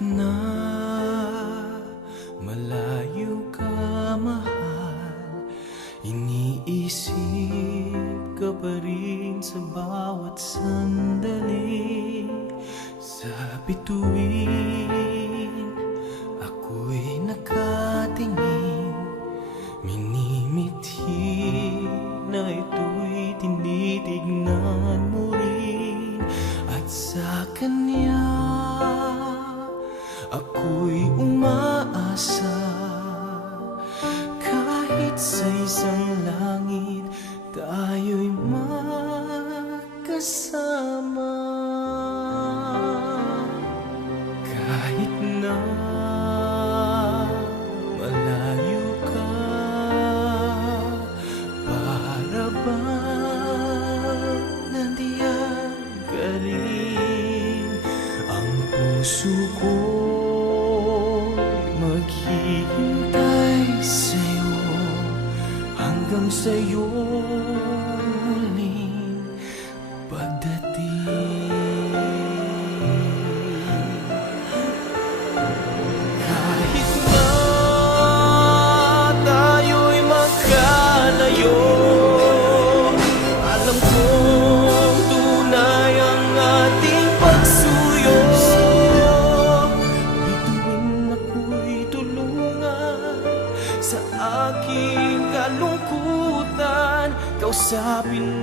na malayo ka, mahal, iniisip ka pa rin sa bawat sandali. Sa bituin ako'y nakatingin, minimithi na ito'y tinitignan mo rin. At sa kanya ako'y umaasa, kahit sa isang langit tayo'y magkasama. Kahit na malayo ka, para bang nandiyan ka rin. Ang puso ko'y maghihintay sa'yo hanggang sa'yo muling pagdating. Kahit na tayo'y magkalayo, alam kong tunay ang ating pagsuyo. Bituin ako'y tulungan sa aking kalungkutan, kausapin